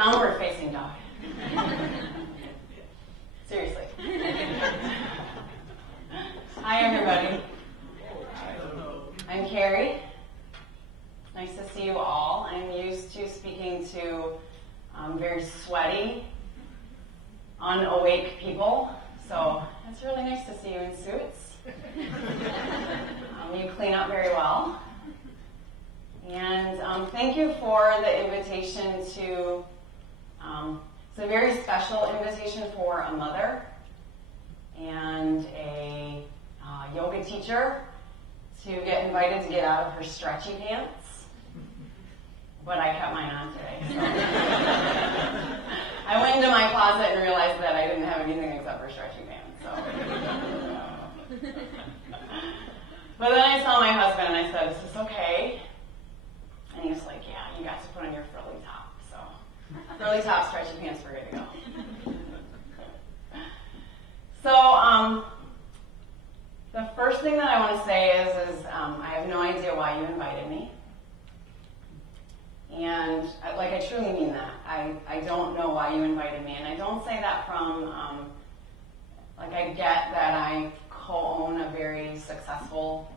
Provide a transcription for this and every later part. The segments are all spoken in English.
Downward facing dog. Seriously. Hi, everybody. I'm Kerri. Nice to see you all. I'm used to speaking to very sweaty, unawake people, so it's really nice to see you in suits. You clean up very well. And thank you for the invitation to, it's a very special invitation for a mother and a yoga teacher to get invited to get out of her stretchy pants. But I kept mine on today. So. I went into my closet and realized that I didn't have anything except for stretchy pants. So. But then I saw my husband and I said, "Is this okay?" And he was like, "Yeah, you got to put on your frilly top." So, frilly top, stretchy pants, we're good to go. So, the first thing that I want to say is I have no idea why you invited me. And, I truly mean that. I don't know why you invited me. And I don't say that from, I get that I co-own a very successful,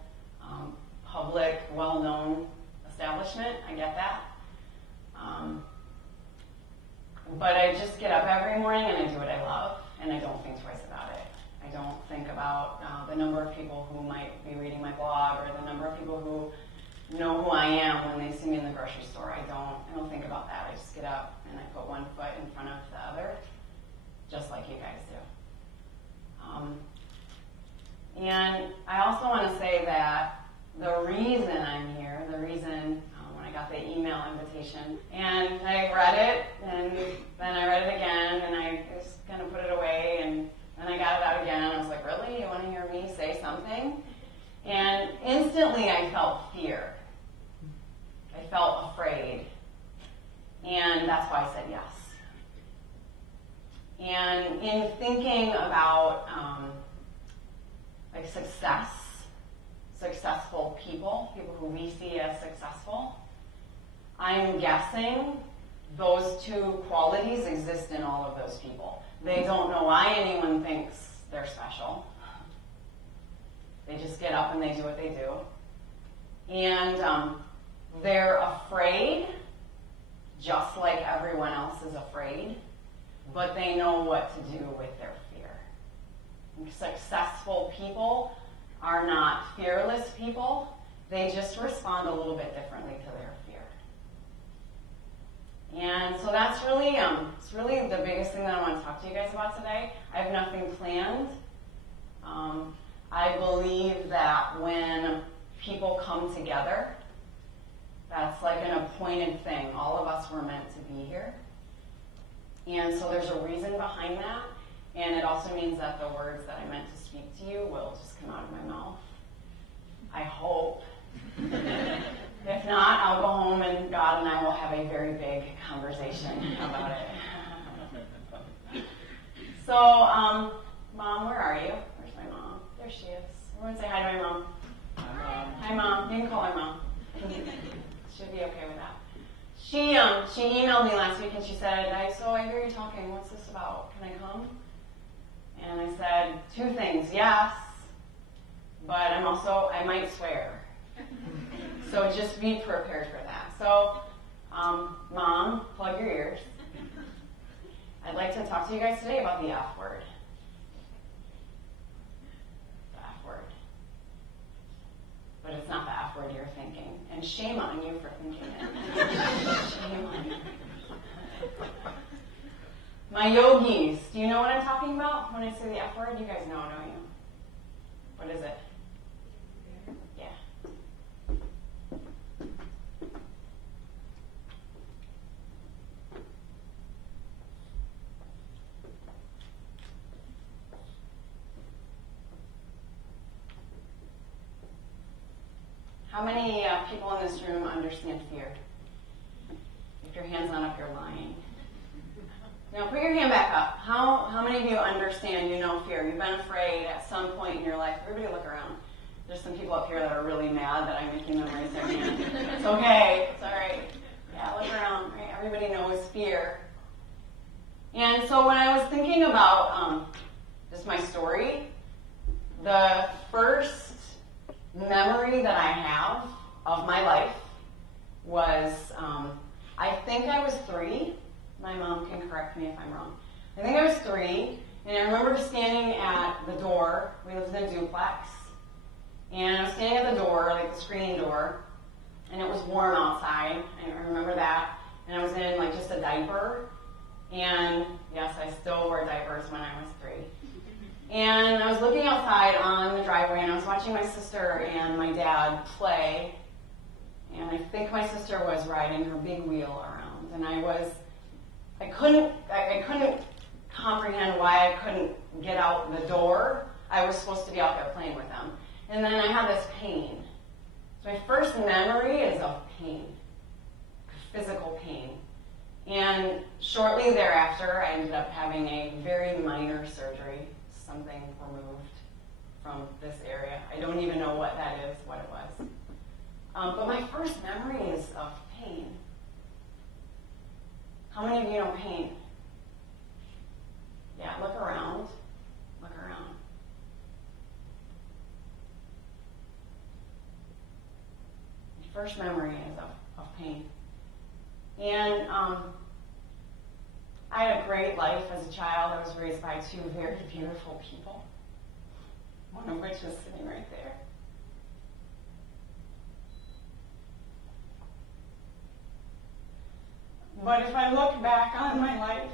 public, well-known establishment. I get that. But I just get up every morning and I do what I love, and I don't think twice about it. I don't think about the number of people who might be reading my blog or the number of people who know who I am when they see me in the grocery store. I don't think about that. I just get up and I put one foot in front of the other, just like you guys do. And I also want to say that the reason I'm here, the reason when I got the email invitation, and I read it, and then I read it again, and I just kind of put it away, and then I got it out again, and I was like, really? You want to hear me say something? And instantly I felt fear. I felt afraid. And that's why I said yes. And in thinking about successful people who we see as successful, I'm guessing those two qualities exist in all of those people. They don't know why anyone thinks they're special. They just get up and they do what they do. And they're afraid, just like everyone else is afraid, but they know what to do with their fear. Successful people are not fearless people. They just respond a little bit differently to their fear. And so that's really, it's really the biggest thing that I want to talk to you guys about today. I have nothing planned. I believe that when people come together, that's like an appointed thing. All of us were meant to be here. And so there's a reason behind that. And it also means that the words that I meant to speak to you will just come out of my mouth. I hope. If not, I'll go home and God and I will have a very big conversation about it. So, Mom, where are you? Where's my mom? There she is. Everyone say hi to my mom. Hi, Mom. You can call her Mom. Should be okay with that. She emailed me last week and she said, so I hear you talking. What's this about? Can I come? And I said, two things. Yes, but I might swear. So just be prepared for that. So, Mom, plug your ears. I'd like to talk to you guys today about the F word. The F word. But it's not the F word you're thinking. And shame on you for thinking it. Shame on you. My yogis, do you know what I'm talking about when I say the F word? You guys know, don't you? What is it? Yeah. How many people in this room understand fear? If your hand's not up, you're lying. Now put your hand back up. How many of you understand, you know fear? You've been afraid at some point in your life. Everybody look around. There's some people up here that are really mad that I'm making them raise their hand. It's okay. It's all right. Yeah, look around. Right? Everybody knows fear. And so when I was thinking about just my story, the first memory that I have of my life was, I think I was 3. My mom can correct me if I'm wrong. I think I was 3, and I remember standing at the door. We lived in a duplex. And I was standing at the door, like the screen door, and it was warm outside. I remember that. And I was in like just a diaper. And yes, I still wore diapers when I was 3. And I was looking outside on the driveway, and I was watching my sister and my dad play. And I think my sister was riding her big wheel around. And I couldn't comprehend why I couldn't get out the door. I was supposed to be out there playing with them. And then I had this pain. So my first memory is of pain, physical pain. And shortly thereafter, I ended up having a very minor surgery, something removed from this area. I don't even know what that is, what it was. But my first memory is of pain. How many of you know pain? Yeah, look around. Look around. My first memory is of pain. And I had a great life as a child. I was raised by 2 very beautiful people, one of which is sitting right there. But if I look back on my life,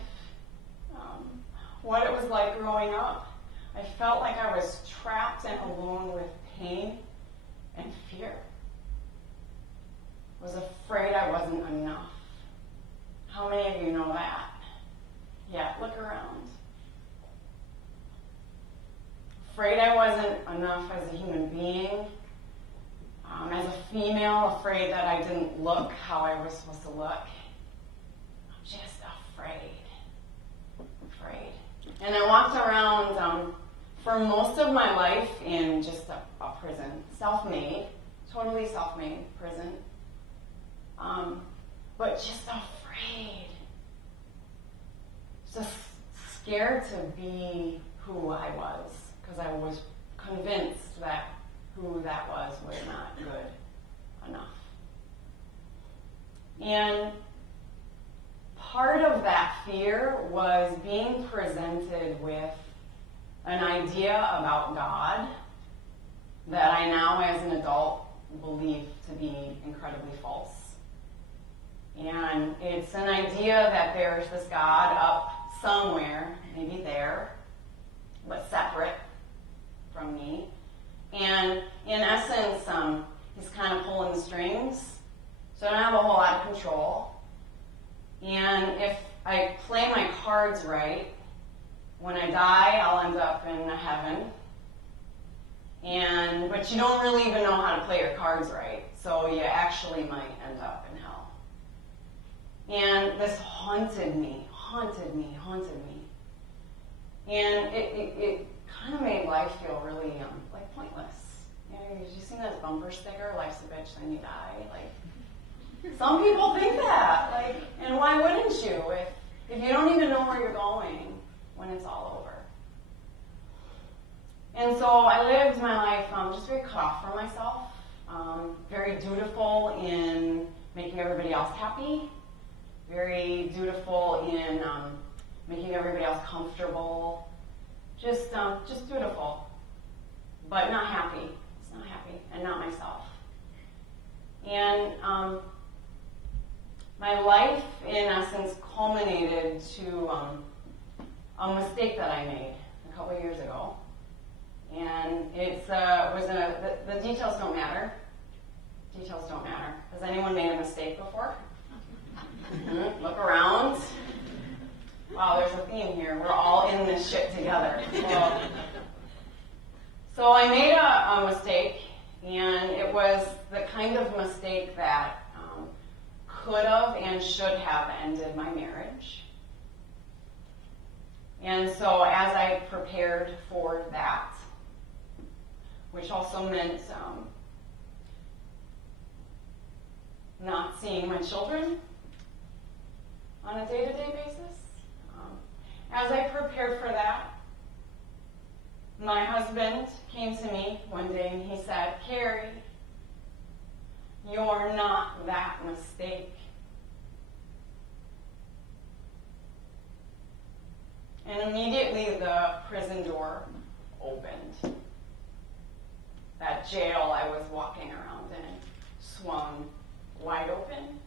what it was like growing up, I felt like I was trapped and alone with pain and fear. I was afraid I wasn't enough. How many of you know that? Yeah, look around. Afraid I wasn't enough as a human being. As a female, afraid that I didn't look how I was supposed to look. I'm just afraid. And I walked around for most of my life in just a prison. Self-made, totally self-made prison. But just afraid. Just scared to be who I was, because I was convinced that who that was not good enough. And part of that fear was being presented with an idea about God that I now, as an adult, believe to be incredibly false. And it's an idea that there's this God up somewhere, maybe there, but separate from me. And in essence, he's kind of pulling the strings, so I don't have a whole lot of control. And if I play my cards right, when I die, I'll end up in heaven. But you don't really even know how to play your cards right, so you actually might end up in hell. And this haunted me. And it kind of made life feel really like pointless. You know, you seen that bumper sticker, life's a bitch, then you die? Like, some people think that. Like, and why wouldn't you if you don't even know where you're going when it's all over? And so I lived my life just very cut off from myself, very dutiful in making everybody else happy, very dutiful in making everybody else comfortable, just dutiful, but not happy. It's not happy, and not myself. And my life, in essence, culminated to a mistake that I made a couple of years ago. And the details don't matter. Details don't matter. Has anyone made a mistake before? Mm-hmm. Look around. Wow, there's a theme here. We're all in this shit together. So I made a mistake, and it was the kind of mistake that could have and should have ended my marriage. And so as I prepared for that, which also meant not seeing my children on a day-to-day basis, as I prepared for that, my husband came to me one day and he said, Kerri, you're not that mistake. And immediately the prison door opened. That jail I was walking around in swung wide open.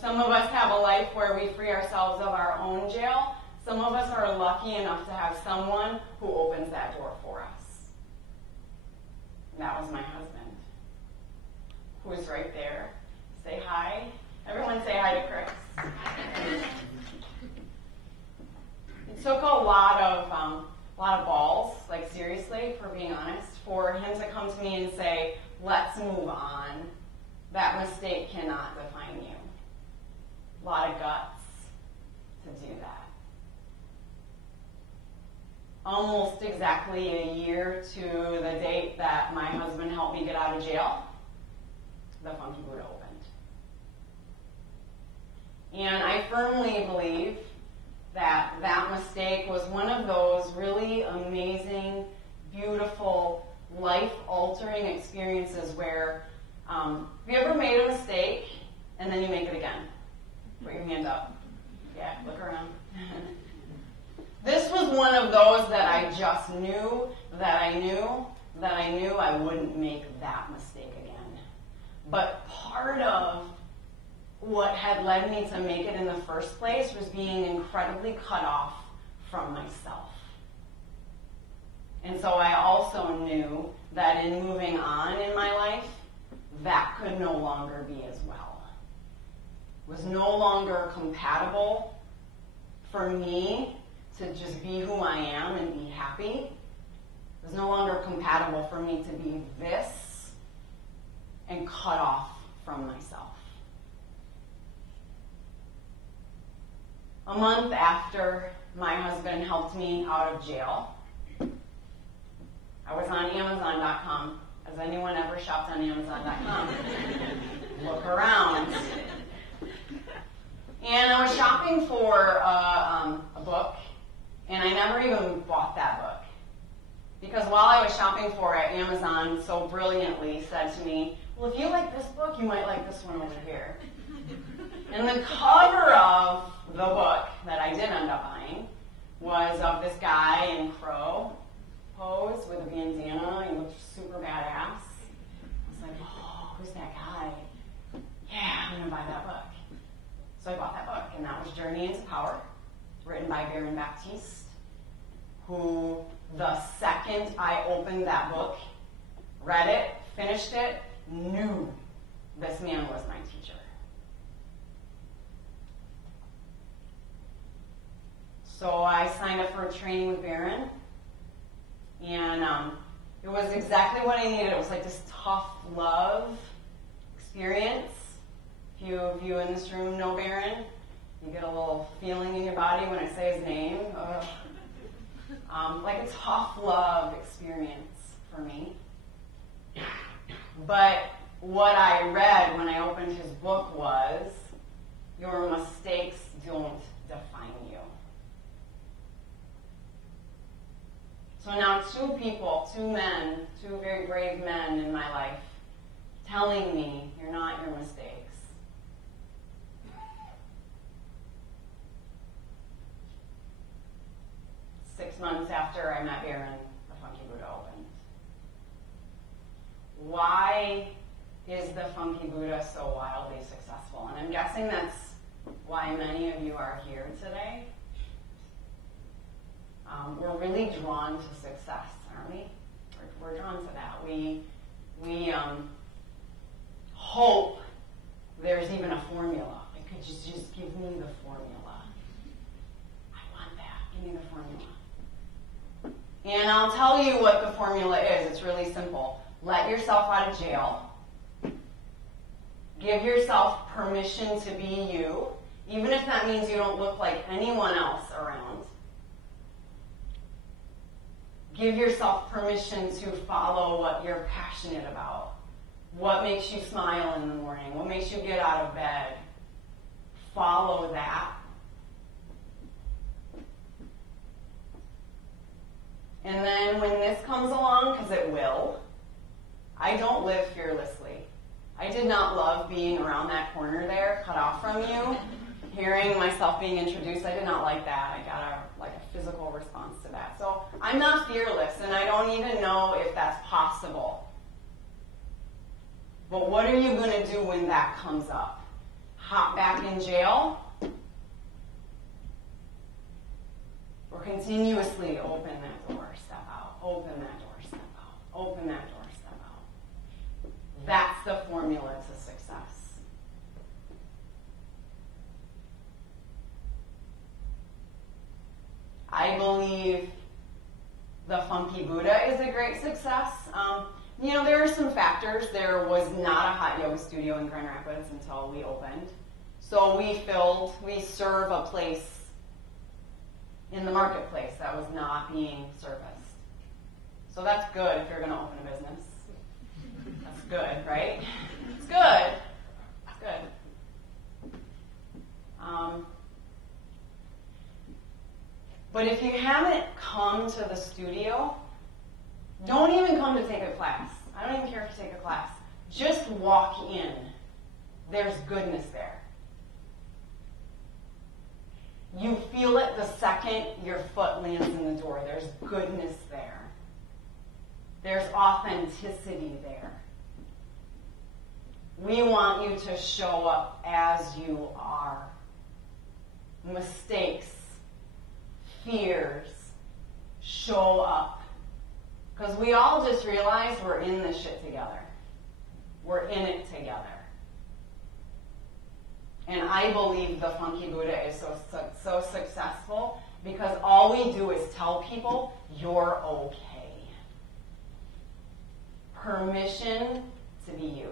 Some of us have a life where we free ourselves of our own jail. Some of us are lucky enough to have someone who opens that door for us. And that was my husband, who is right there. Say hi. Everyone say hi to Chris. It took a lot of balls, like seriously, for being honest, for him to come to me and say, let's move on. That mistake cannot define you. A lot of guts to do that. Almost exactly a year to the date that my husband helped me get out of jail, the Funky Buddha opened. And I firmly believe that that mistake was one of those really amazing, beautiful, life-altering experiences where, have you ever made a mistake and then you make it again? Put your hand up. Yeah, look around. This was one of those that I just knew that I knew I wouldn't make that mistake again. But part of what had led me to make it in the first place was being incredibly cut off from myself. And so I also knew that in moving on in my life, that could no longer be as well. It was no longer compatible for me to just be who I am and be happy. It was no longer compatible for me to be this and cut off from myself. A month after my husband helped me out of jail, I was on Amazon.com. Has anyone ever shopped on Amazon.com? Look around. And I was shopping for a book, and I never even bought that book. Because while I was shopping for it, Amazon so brilliantly said to me, well, if you like this book, you might like this one over here. And the cover of the book that I did end up buying was of this guy in crow pose with a bandana. He looked super badass. I was like, oh, who's that guy? Yeah, I'm going to buy that book. So I bought that book, and that was Journey into Power, written by Baron Baptiste, who the second I opened that book, read it, finished it, knew this man was my teacher. So I signed up for a training with Baron, and it was exactly what I needed. It was like this tough love experience. A few of you in this room know Baron. You get a little feeling in your body when I say his name. Like a tough love experience for me. But what I read when I opened his book was, your mistakes don't define you. So now two men, two very brave men in my life, telling me, you're not your mistakes. 6 months after I met Baron, the Funky Buddha opened. Why is the Funky Buddha so wildly successful? And I'm guessing that's why many of you are here today. We're really drawn to success, aren't we? We're drawn to that. We hope there's even a formula. It could just give me the formula. I want that. Give me the formula. And I'll tell you what the formula is. It's really simple. Let yourself out of jail. Give yourself permission to be you, even if that means you don't look like anyone else around. Give yourself permission to follow what you're passionate about. What makes you smile in the morning? What makes you get out of bed? Follow that. And then when this comes along, because it will, I don't live fearlessly. I did not love being around that corner there, cut off from you, hearing myself being introduced. I did not like that. I got a physical response to that. So I'm not fearless, and I don't even know if that's possible. But what are you going to do when that comes up? Hop back in jail? Or continuously open that door, step out, open that door, step out, open that door, step out. That's the formula to success. I believe the Funky Buddha is a great success. There are some factors. There was not a hot yoga studio in Grand Rapids until we opened. So we serve a place in the marketplace that was not being serviced. So that's good if you're going to open a business. That's good, right? It's good. It's good. But if you haven't come to the studio, don't even come to take a class. I don't even care if you take a class. Just walk in. There's goodness there. You feel it the second your foot lands in the door. There's goodness there. There's authenticity there. We want you to show up as you are. Mistakes, fears, show up. Because we all just realize we're in this shit together. We're in it together. And I believe the Funky Buddha is so successful because all we do is tell people, you're okay. Permission to be you.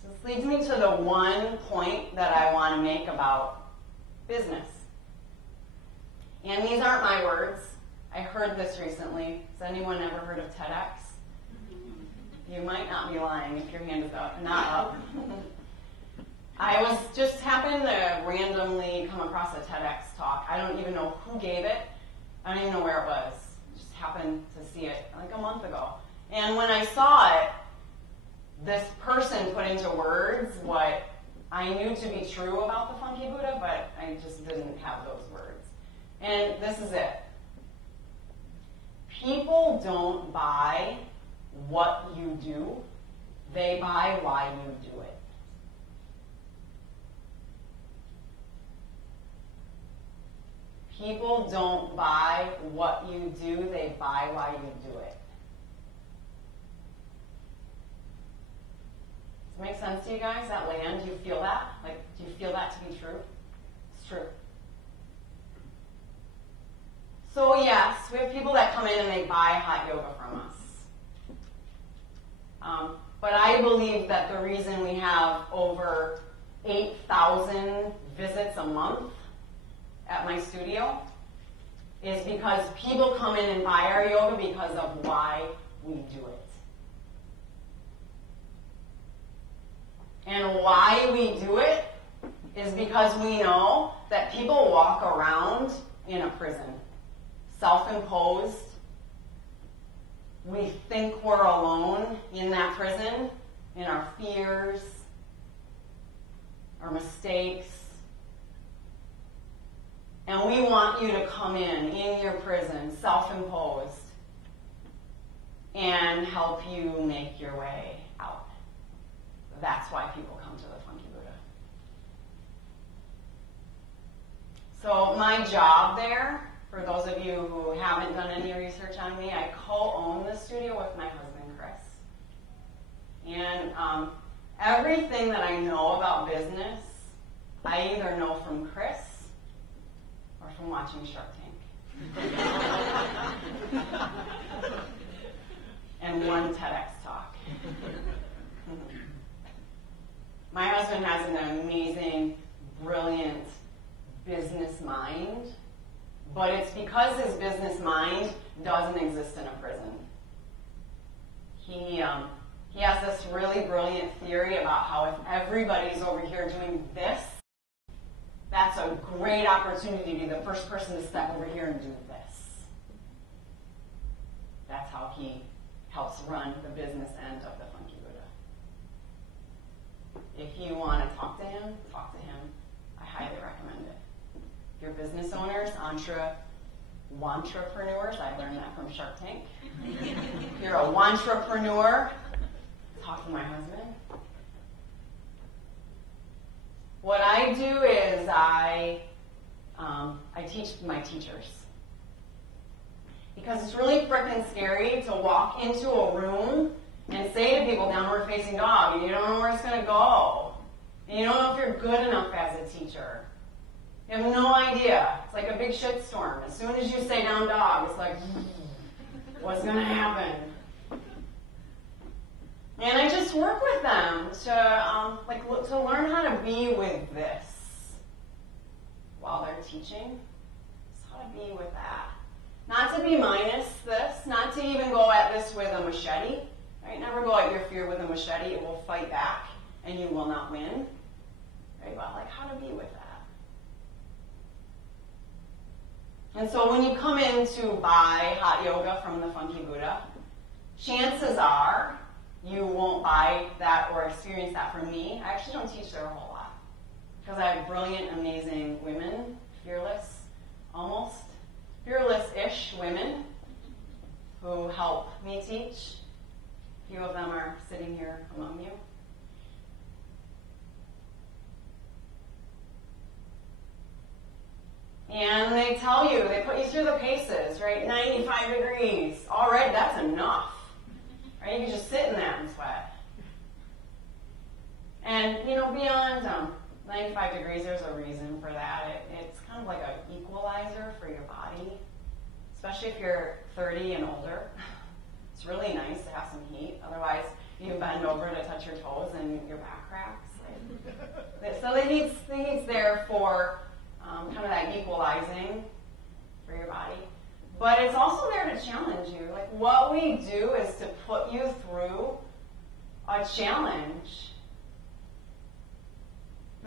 So this leads me to the one point that I want to make about business. And these aren't my words. I heard this recently. Has anyone ever heard of TEDx? You might not be lying if your hand is up, not up. I was just happened to randomly come across a TEDx talk. I don't even know who gave it. I don't even know where it was. Just happened to see it like a month ago. And when I saw it, this person put into words what I knew to be true about the Funky Buddha, but I just didn't have those words. And this is it. People don't buy what you do, they buy why you do it. People don't buy what you do, they buy why you do it. Does it make sense to you guys? That land, do you feel that? Do you feel that to be true? It's true. So yes, we have people that come in and they buy hot yoga from us. But I believe that the reason we have over 8,000 visits a month at my studio is because people come in and buy our yoga because of why we do it. And why we do it is because we know that people walk around in a prison, self-imposed. We think we're alone in that prison, in our fears, our mistakes. And we want you to come in your prison, self-imposed, and help you make your way out. That's why people come to the Funky Buddha. So my job there, for those of you who haven't done any research on me, I co-own the studio with my husband, Chris. And everything that I know about business, I either know from Chris or from watching Shark Tank. And one TEDx talk. My husband has an amazing, brilliant business mind. But it's because his business mind doesn't exist in a prison. He has this really brilliant theory about how if everybody's over here doing this, that's a great opportunity to be the first person to step over here and do this. That's how he helps run the business end of the Funky Buddha. If you want to talk to him. I highly recommend it. If you're business owners, entrepreneurs, I learned that from Shark Tank. If you're a entrepreneur, talk to my husband. What I do is I teach my teachers. Because it's really freaking scary to walk into a room and say to people, downward facing dog, and you don't know where it's going to go. And you don't know if you're good enough as a teacher. You have no idea. It's like a big shitstorm. As soon as you say down dog, it's like, what's going to happen? And I just work with them to learn how to be with this while they're teaching. Just how to be with that. Not to be minus this, not to even go at this with a machete. Right? Never go at your fear with a machete. It will fight back, and you will not win. Right? But like how to be with that. And so when you come in to buy hot yoga from the Funky Buddha, chances are you won't buy that or experience that from me. I actually don't teach there a whole lot. Because I have brilliant, amazing women, fearless-ish women who help me teach. A few of them are sitting here among you. And they tell you, they put you through the paces, right? 95 degrees. Already, that's enough. Right? You can just sit in that and sweat. And, beyond 95 degrees, there's a reason for that. It's kind of like an equalizer for your body, especially if you're 30 and older. It's really nice to have some heat. Otherwise, you bend over to touch your toes and your back cracks. So the heat's there for kind of that equalizing for your body. But it's also there to challenge you. Like what we do is to put you through a challenge.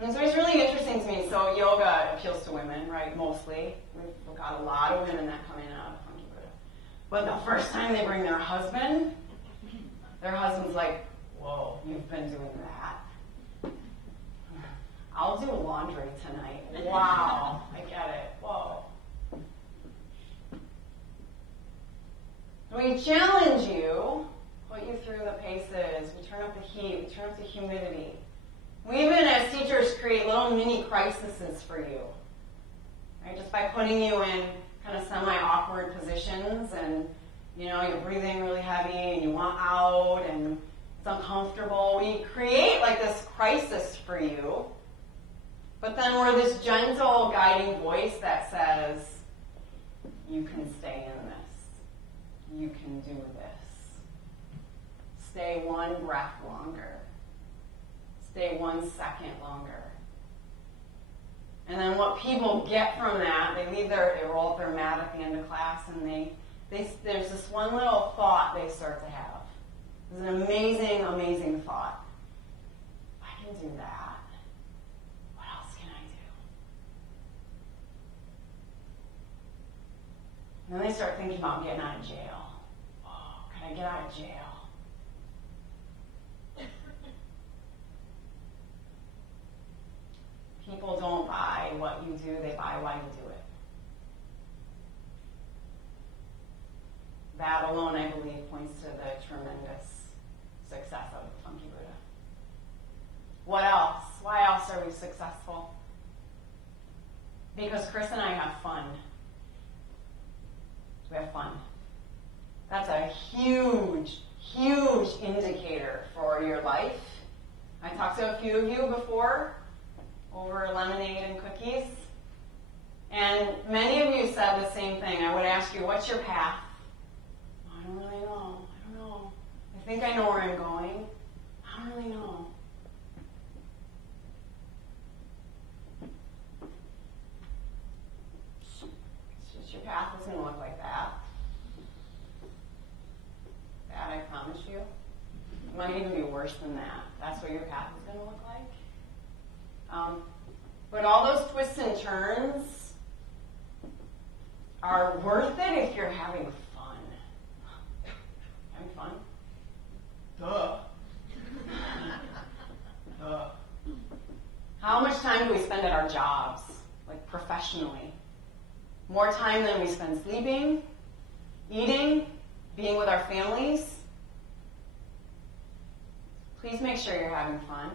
And so it's really interesting to me. So yoga appeals to women, right, mostly. We've got a lot of women that come in and out of Funky Buddha. But the first time they bring their husband's like, whoa, you've been doing that. I'll do laundry tonight. Wow, I get it. Whoa. We challenge you, put you through the paces, we turn up the heat, we turn up the humidity. We even, as teachers, create little mini crises for you. Right? Just by putting you in kind of semi-awkward positions and, you're breathing really heavy and you want out and it's uncomfortable. We create like this crisis for you. But then we're this gentle guiding voice that says, you can stay in this. You can do this. Stay one breath longer. Stay 1 second longer. And then what people get from that, they roll up their mat at the end of class and there's this one little thought they start to have. It's an amazing, amazing thought. I can do that. What else can I do? And then they start thinking about getting out of jail. Oh, can I get out of jail? People don't buy what you do, they buy why you do it. That alone, I believe, points to the tremendous success of the Funky Buddha. What else? Why else are we successful? Because Chris and I have fun. We have fun. That's a huge, huge indicator for your life. I talked to a few of you before over lemonade and cookies. And many of you said the same thing. I would ask you, what's your path? I don't really know. I don't know. I think I know where I'm going. I don't really know. It's just your path is going to look like that. That I promise you. It might even be worse than that. That's what your path is going to look like. But all those twists and turns are worth it if you're having fun. Having fun? Duh. Duh. How much time do we spend at our jobs, like professionally? More time than we spend sleeping, eating, being with our families? Please make sure you're having fun.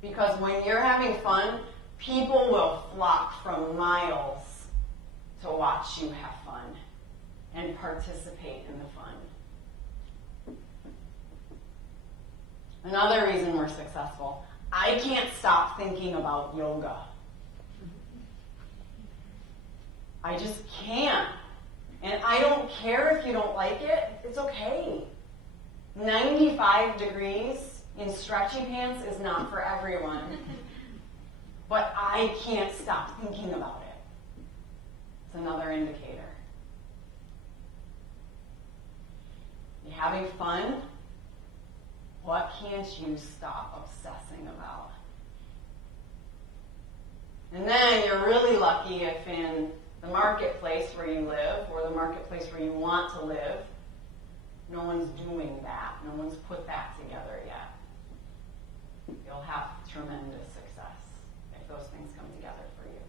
Because when you're having fun, people will flock from miles to watch you have fun and participate in the fun. Another reason we're successful, I can't stop thinking about yoga. I just can't. And I don't care if you don't like it. It's okay. 95 degrees in stretchy pants is not for everyone. But I can't stop thinking about it. It's another indicator. You having fun? What can't you stop obsessing about? And then you're really lucky if in the marketplace where you live, or the marketplace where you want to live, no one's doing that. No one's put that together yet. You'll have tremendous success if those things come together for you.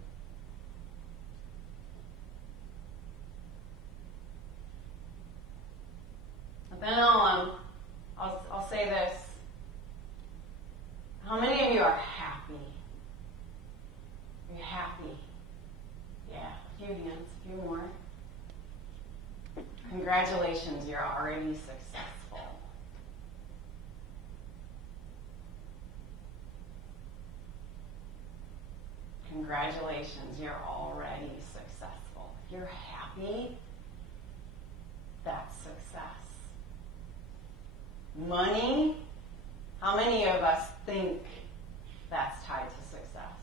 But then I'll say this. How many of you are happy? Are you happy? Yeah, a few hands, a few more. Congratulations, you're already successful. Congratulations, you're already successful. If you're happy, that's success. Money, how many of us think that's tied to success?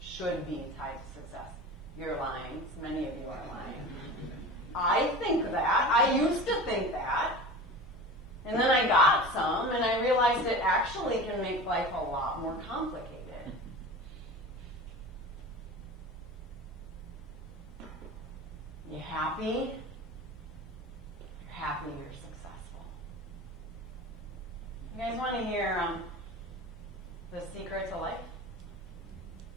Should be tied to success. You're lying. Many of you are lying. I think that. I used to think that. And then I got some, and I realized it actually can make life a lot more complicated. You happy? You're happy, you're successful. You guys want to hear the secret to life?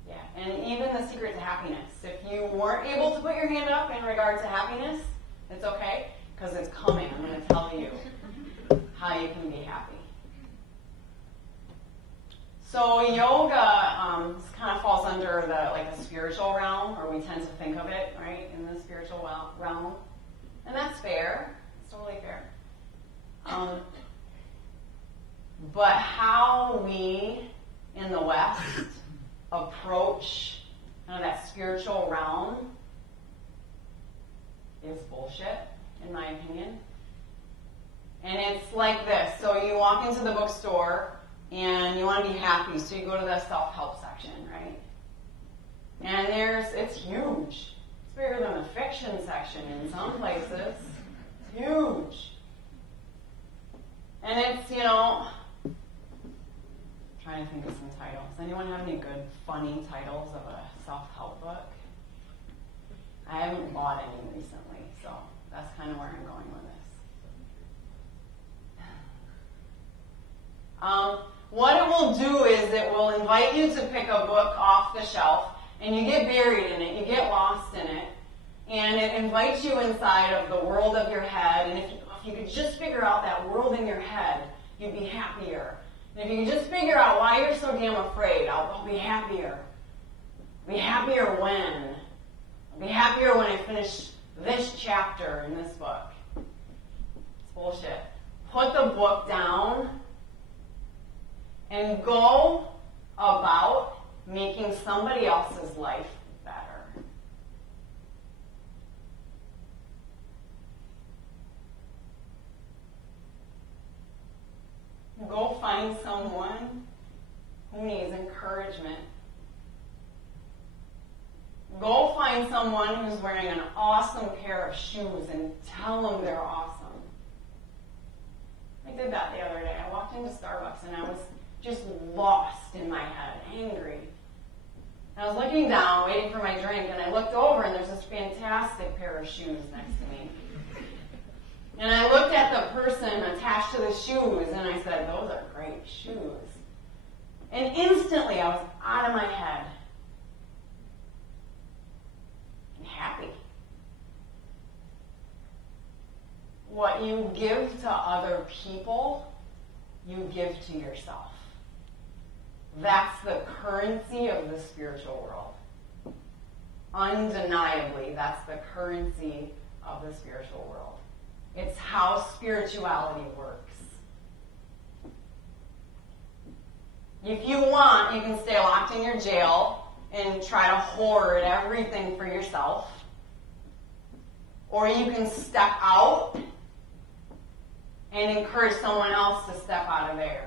Yeah, and even the secret to happiness. If you weren't able to put your hand up in regard to happiness, it's okay, because it's coming. I'm going to tell you how you can be happy. So yoga kind of falls under the spiritual realm, or we tend to think of it, right, in the spiritual realm. And that's fair. It's totally fair. But how we in the West approach kind of that spiritual realm is bullshit, in my opinion. And it's like this. So you walk into the bookstore and you want to be happy, so you go to the self-help section, right? And it's huge. It's bigger than the fiction section in some places. It's huge. And it's, trying to think of some titles. Anyone have any good, funny titles of a self-help book? I haven't bought any recently, so that's kind of where I'm going with this. What it will do is it will invite you to pick a book off the shelf, and you get buried in it, you get lost in it, and it invites you inside of the world of your head, and if you could just figure out that world in your head, you'd be happier. And if you could just figure out why you're so damn afraid, I'll be happier. I'll be happier when? I'll be happier when I finish this chapter in this book. It's bullshit. Put the book down and go about making somebody else's life better. Go find someone who needs encouragement. Go find someone who's wearing an awesome pair of shoes and tell them they're awesome. I did that the other day. I walked into Starbucks and I was just lost in my head, angry. And I was looking down, waiting for my drink, and I looked over, and there's this fantastic pair of shoes next to me. And I looked at the person attached to the shoes, and I said, those are great shoes. And instantly, I was out of my head. And happy. What you give to other people, you give to yourself. That's the currency of the spiritual world. Undeniably, that's the currency of the spiritual world. It's how spirituality works. If you want, you can stay locked in your jail and try to hoard everything for yourself. Or you can step out and encourage someone else to step out of theirs.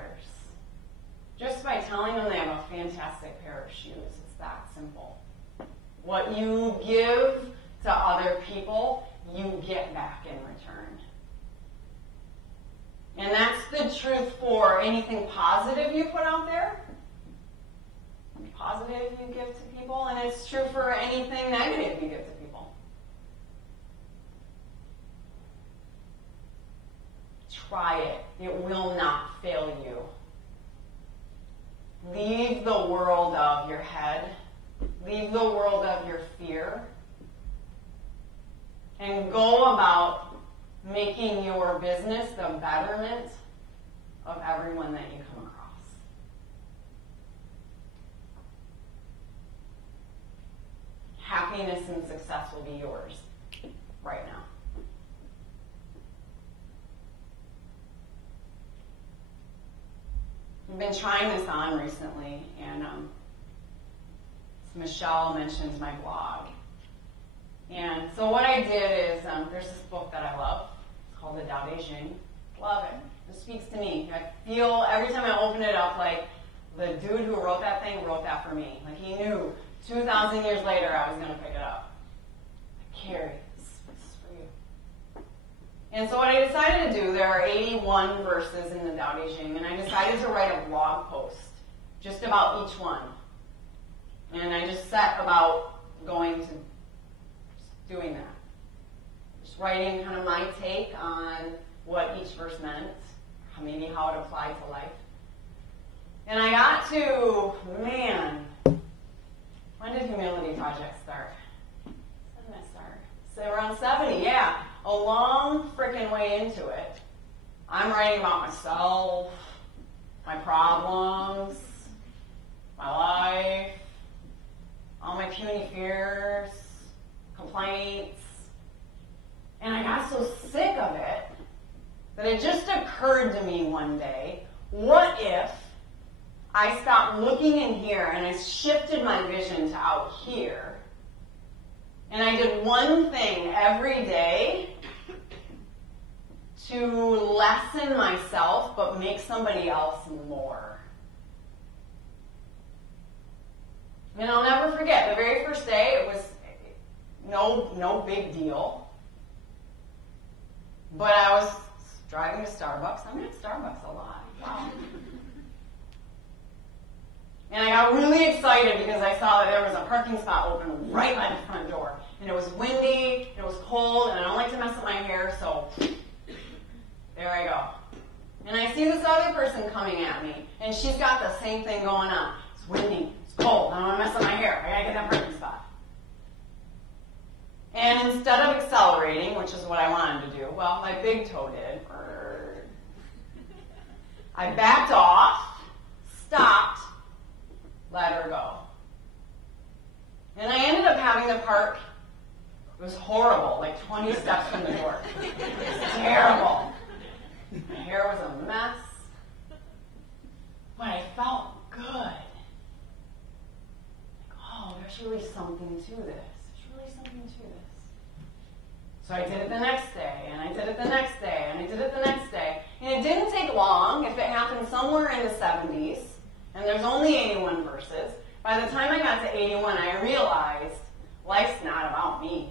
Just by telling them they have a fantastic pair of shoes. It's that simple. What you give to other people, you get back in return. And that's the truth for anything positive you put out there. Positive you give to people, and it's true for anything negative you give to people. Try it. It will not fail you. Leave the world of your head. Leave the world of your fear. And go about making your business the betterment of everyone that you come across. Happiness and success will be yours right now. I've been trying this on recently, and Michelle mentioned my blog. And so what I did is, there's this book that I love. It's called The Tao Te Ching. Love it. It speaks to me. I feel every time I open it up like the dude who wrote that thing wrote that for me. Like he knew 2,000 years later I was going to pick it up. Like, Kerri, this is for you. And so what I decided to do, there are 81 verses in the Tao Te Ching, and I decided to write a blog post just about each one. And I just set about going to doing that. Just writing kind of my take on what each verse meant, maybe how it applied to life. And I got to, man, when did Humility Project start? When did it start? So around 70, yeah. A long freaking way into it. I'm writing about myself, my problems, my life, all my puny fears, complaints. And I got so sick of it that it just occurred to me one day, what if I stopped looking in here and I shifted my vision to out here, and I did one thing every day to lessen myself but make somebody else more. And I'll never forget, the very first day, it was no big deal. But I was driving to Starbucks. I'm at Starbucks a lot. Wow. And I got really excited because I saw that there was a parking spot open right by the front door. And it was windy, it was cold, and I don't like to mess up my hair, so there I go. And I see this other person coming at me, and she's got the same thing going on. It's windy, it's cold, I don't want to mess up my hair. I gotta get that parking spot. And instead of accelerating, which is what I wanted to do, well, my big toe did. I backed off, stopped, let her go. And I ended up having to park. It was horrible, like 20 steps from the door. It was terrible. My hair was a mess. But I felt good. Like, oh, there's really something to this. There's really something to this. So I did it the next day, and I did it the next day, and I did it the next day. And it didn't take long. If it happened somewhere in the 70s, and there's only 81 verses, by the time I got to 81, I realized life's not about me.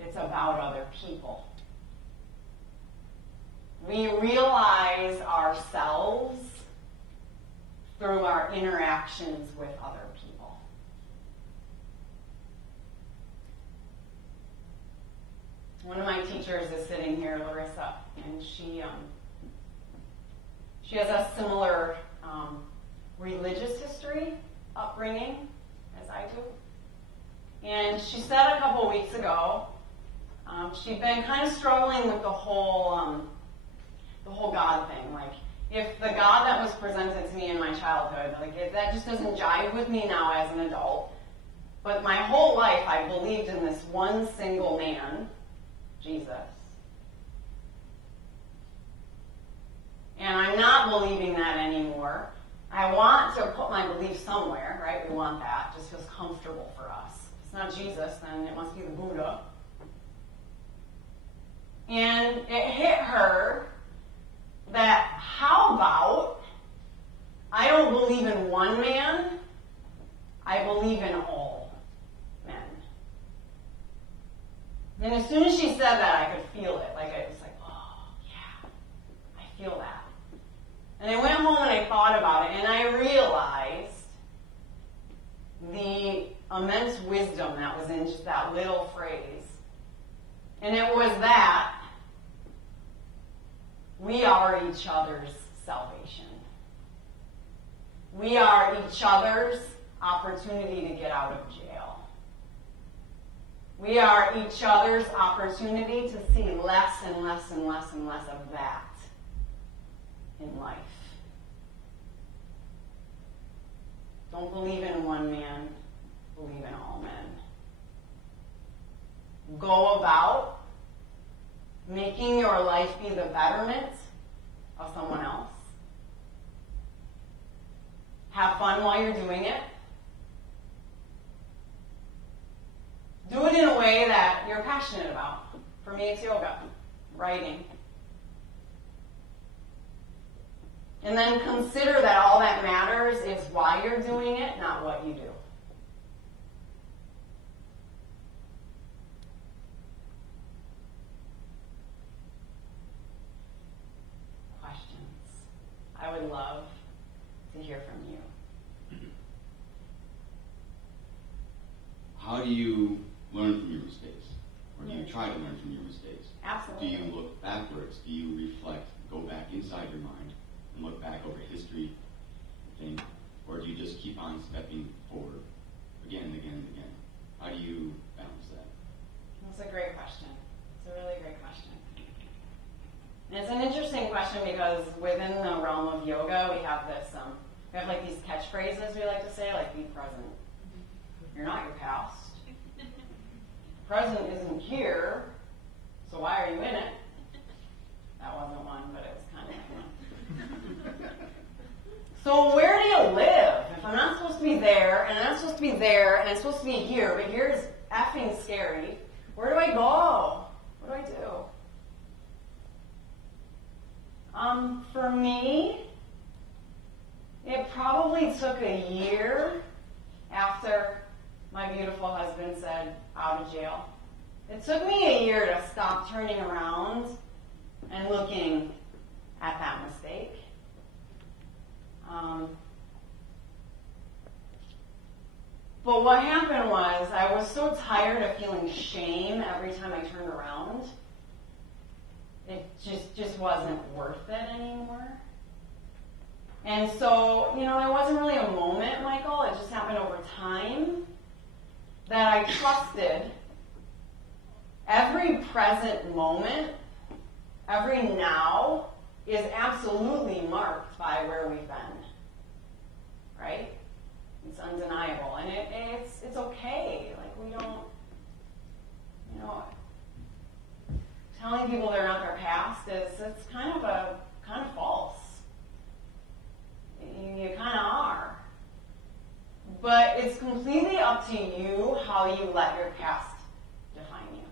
It's about other people. We realize ourselves through our interactions with other people. One of my teachers is sitting here, Larissa, and she has a similar religious history, upbringing, as I do. And she said a couple weeks ago, she'd been kind of struggling with the whole God thing. Like, if the God that was presented to me in my childhood, like, that just doesn't jive with me now as an adult. But my whole life, I believed in this one single man, Jesus. And I'm not believing that anymore. I want to put my belief somewhere, right? We want that. It just feels comfortable for us. If it's not Jesus, then it must be the Buddha. And it hit her that how about I don't believe in one man, I believe in all men. And as soon as she said that, I could feel it. Like, I was like, oh, yeah, I feel that. And I went home and I thought about it, and I realized the immense wisdom that was in just that little phrase. And it was that we are each other's salvation. We are each other's opportunity to get out of jail. We are each other's opportunity to see less and less and less and less of that in life. Don't believe in one man, believe in all men. Go about making your life be the betterment of someone else. Have fun while you're doing it. Do it in a way that you're passionate about. For me, it's yoga, writing. And then consider that all that matters is why you're doing it, not what you do. Questions? I would love to hear from you. How do you learn from your mistakes? Or do you try to learn from your mistakes? Absolutely. Do you look backwards? Do you reflect, go back inside your mind and look back over history and think? Or do you just keep on stepping forward again and again and again? How do you balance that? That's a great question. It's a really great question. And it's an interesting question because within the realm of yoga, we have this, we have like these catchphrases we like to say, like be present. You're not your past. Present isn't here, so why are you in it? That wasn't one, but it was kind of like one. So where do you live? If I'm not supposed to be there, and I'm not supposed to be there, and I'm supposed to be here, but here's effing scary, where do I go? What do I do? For me, it probably took a year after my beautiful husband said, out of jail. It took me a year to stop turning around and looking at that mistake. But what happened was I was so tired of feeling shame every time I turned around. It just wasn't worth it anymore. And so, there wasn't really a moment, Michael. It just happened over time that I trusted every present moment, every now is absolutely marked by where we've been. Right? It's undeniable. And it's okay. Like, we don't, telling people they're not their past it's kind of false. You kind of are. But it's completely up to you how you let your past define you.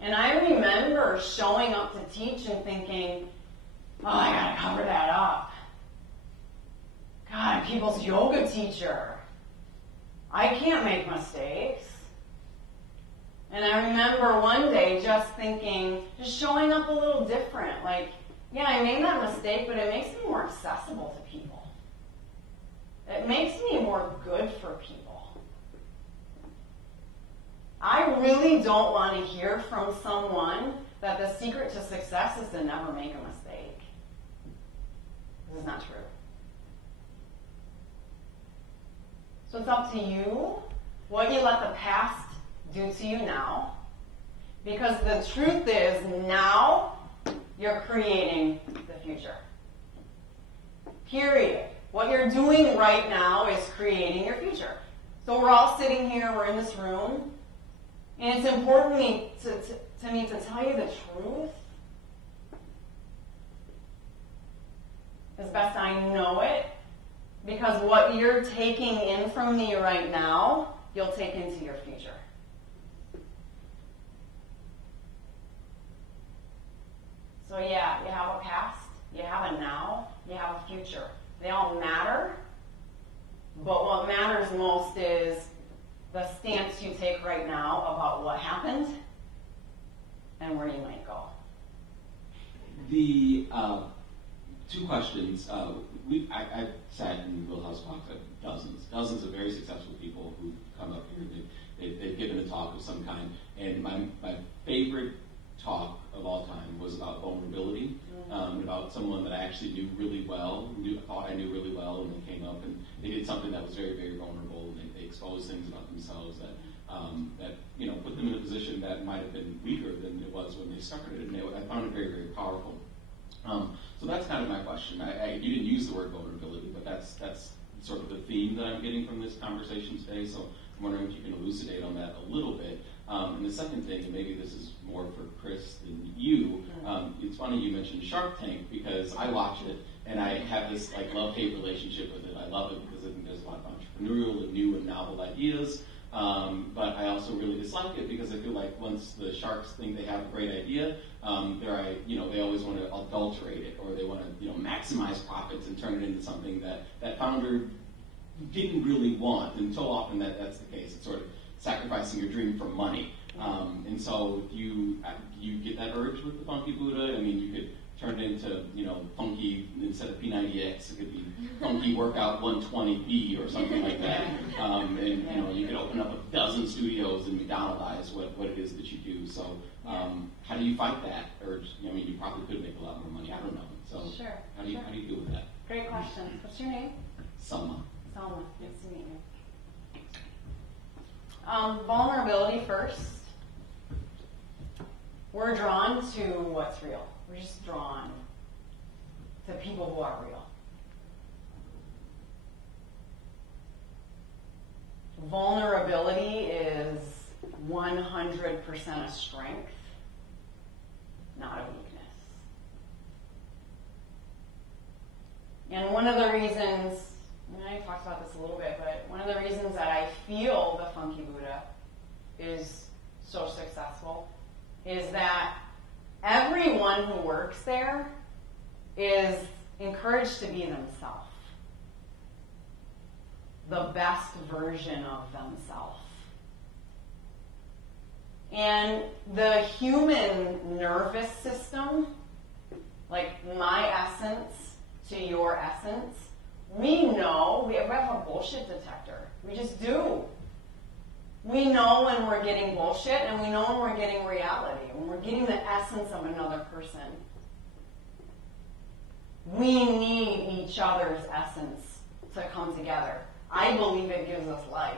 And I remember showing up to teach and thinking, oh, I gotta cover that up. God, I'm people's yoga teacher. I can't make mistakes. And I remember one day just thinking, just showing up a little different. Like, yeah, I made that mistake, but it makes me more accessible to people. It makes me more good for people. I really don't want to hear from someone that the secret to success is to never make a mistake. This is not true. So it's up to you what you let the past do to you now. Because the truth is, now you're creating the future. Period. What you're doing right now is creating your future. So we're all sitting here, we're in this room, and it's important to me to tell you the truth as best I know it, because what you're taking in from me right now, you'll take into your future. So yeah, you have a past, you have a now, you have a future. They all matter, but what matters most is the stance you take right now about what happened and where you might go. The two questions. I've sat in Wheelhouse talks at dozens of very successful people who come up here. They've given a talk of some kind, and my favorite talk of all time was about vulnerability, about someone that I actually knew really well, thought I knew really well, and they came up and they did something that was very, very vulnerable, and they exposed things about themselves that put them in a position that might have been weaker than it was when they started, and I found it very, very powerful. So that's kind of my question. You didn't use the word vulnerability, but that's sort of the theme that I'm getting from this conversation today, so I'm wondering if you can elucidate on that a little bit. And the second thing, and maybe this is more for Chris than you, it's funny you mentioned Shark Tank, because I watch it and I have this love-hate relationship with it. I love it because I think there's a lot of entrepreneurial and new and novel ideas, but I also really dislike it because I feel like once the sharks think they have a great idea, they always want to adulterate it, or they want to maximize profits and turn it into something that founder didn't really want, and so often that's the case. It's sort of sacrificing your dream for money. And so you get that urge with the Funky Buddha. I mean, you could turn it into, funky, instead of P90X, it could be Funky Workout 120B or something like that. You could open up a dozen studios and McDonaldize what it is that you do. So how do you fight that urge? You probably could make a lot more money. I don't know. So sure. How do you deal with that? Great question. What's your name? Selma. Selma. Nice to meet you. Vulnerability first. We're drawn to what's real. We're just drawn to people who are real. Vulnerability is 100% a strength, not a weakness. And one of the reasons, I talked about this a little bit, but one of the reasons that I feel the Funky Buddha is so successful is that everyone who works there is encouraged to be themselves, the best version of themselves. And the human nervous system, like my essence to your essence, we know, we have a bullshit detector. We just do. We know when we're getting bullshit, and we know when we're getting reality, when we're getting the essence of another person. We need each other's essence to come together. I believe it gives us life.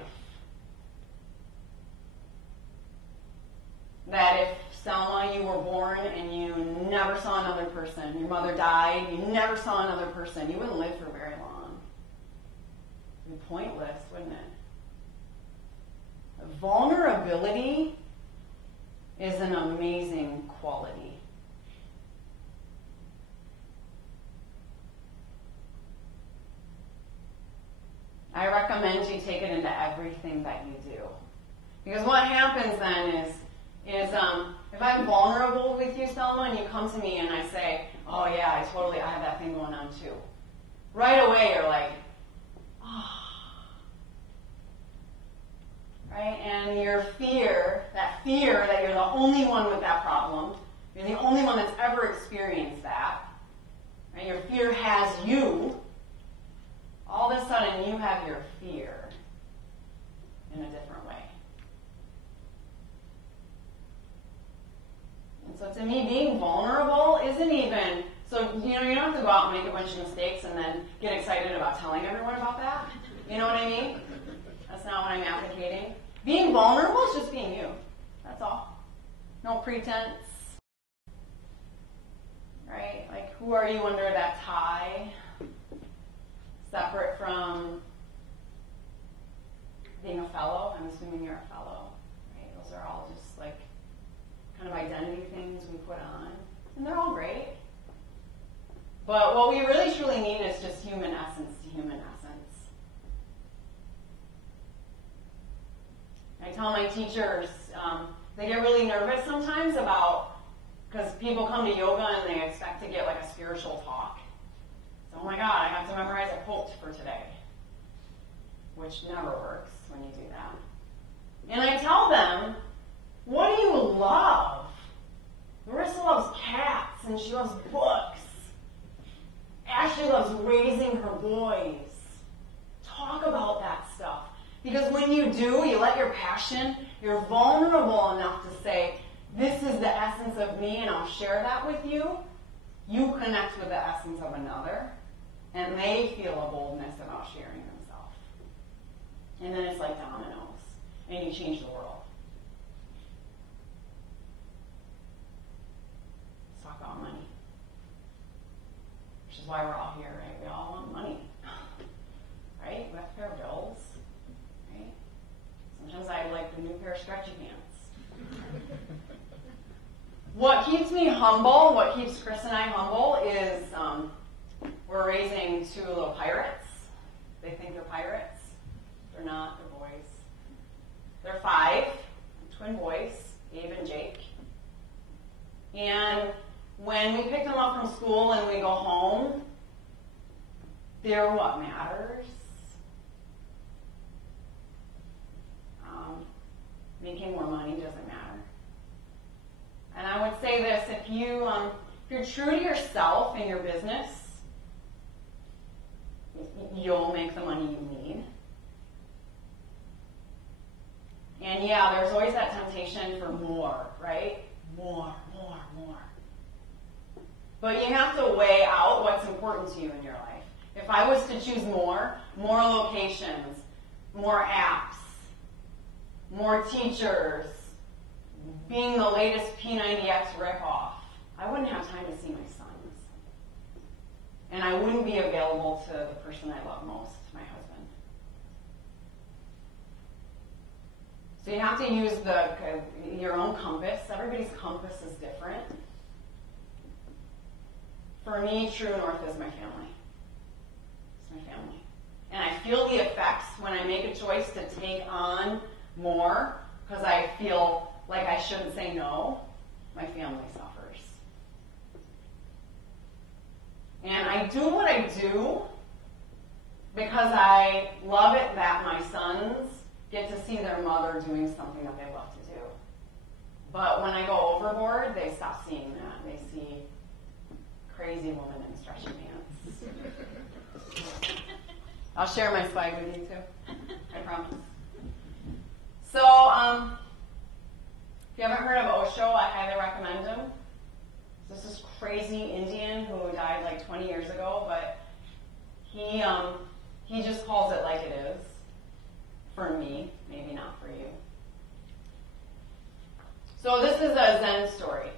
That if, Selma, you were born and you never saw another person, your mother died, you never saw another person, you wouldn't live for very long. It would be pointless, wouldn't it? Vulnerability is an amazing quality. I recommend you take it into everything that you do. Because what happens then is if I'm vulnerable with you, Selma, and you come to me and I say, oh yeah, I have that thing going on too. Right away you're like, oh. Right? And your fear that you're the only one with that problem, you're the only one that's ever experienced that, Right? Your fear has you. All of a sudden, you have your fear in a different way. And so to me, being vulnerable isn't even, so you don't have to go out and make a bunch of mistakes and then get excited about telling everyone about that. You know what I mean? That's not what I'm advocating. Being vulnerable is just being you. That's all. No pretense. Right? Like, who are you under that tie? Separate from being a fellow. I'm assuming you're a fellow. Right? Those are all just like kind of identity things we put on. And they're all great. But what we really truly need is just human essence to human essence. I tell my teachers, they get really nervous sometimes about, because people come to yoga and they expect to get like a spiritual talk. So, oh my God, I have to memorize a quote for today. Which never works when you do that. And I tell them, what do you love? Marissa loves cats and she loves books. Ashley loves raising her boys. Talk about that stuff. Because when you do, you let your passion, you're vulnerable enough to say, this is the essence of me and I'll share that with you. You connect with the essence of another and they feel a boldness about sharing themselves. And then it's like dominoes and you change the world. Let's talk about money. Which is why we're all here, right? We all want money. Right? We have to pay our bills. Right? Sometimes I like the new pair of stretchy pants. What keeps me humble, what keeps Chris and I humble is we're raising two little pirates. They think they're pirates. They're not. They're boys. They're 5, twin boys, Gabe and Jake. And when we pick them up from school and we go home, they're what matters. Making more money doesn't matter. And I would say this, if you're true to yourself in your business, you'll make the money you need. And yeah, there's always that temptation for more, right? More. But you have to weigh out what's important to you in your life. If I was to choose more locations, more apps, more teachers, being the latest P90X ripoff, I wouldn't have time to see my sons. And I wouldn't be available to the person I love most, my husband. So you have to use your own compass. Everybody's compass is different. For me, true north is my family. It's my family. And I feel the effects when I make a choice to take on more because I feel like I shouldn't say no. My family suffers. And I do what I do because I love it that my sons get to see their mother doing something that they love to do. But when I go overboard, they stop seeing that. They see crazy woman in stretchy pants. I'll share my swag with you too. I promise. So, if you haven't heard of Osho, I highly recommend him. This is crazy Indian who died like 20 years ago, but he just calls it like it is. For me, maybe not for you. So this is a Zen story.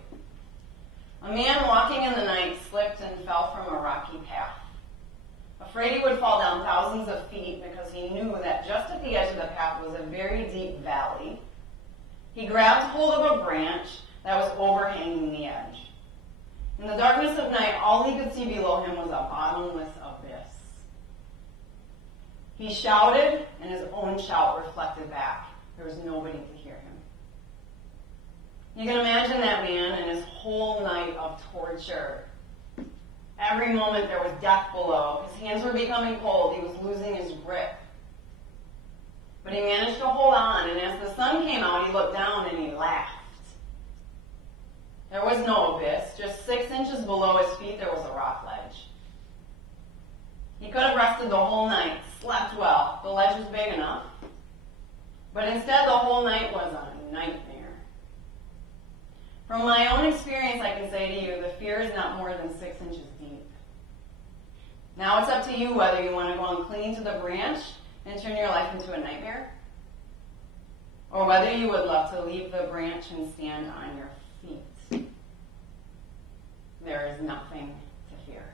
A man walking in the night slipped and fell from a rocky path. Afraid he would fall down thousands of feet because he knew that just at the edge of the path was a very deep valley, he grabbed hold of a branch that was overhanging the edge. In the darkness of night, all he could see below him was a bottomless abyss. He shouted, and his own shout reflected back. There was nobody to hear him. You can imagine that man and his whole night of torture. Every moment there was death below. His hands were becoming cold. He was losing his grip. But he managed to hold on, and as the sun came out, he looked down and he laughed. There was no abyss. Just 6 inches below his feet, there was a rock ledge. lasted the whole night, slept well. The ledge was big enough. But instead, the whole night was a nightmare. From my own experience, I can say to you, the fear is not more than 6 inches deep. Now it's up to you whether you want to go and cling to the branch and turn your life into a nightmare, or whether you would love to leave the branch and stand on your feet. There is nothing to fear.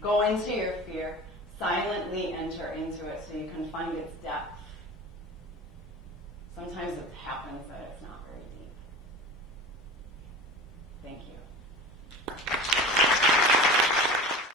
Go into your fear, silently enter into it so you can find its depth. Sometimes it happens that it's not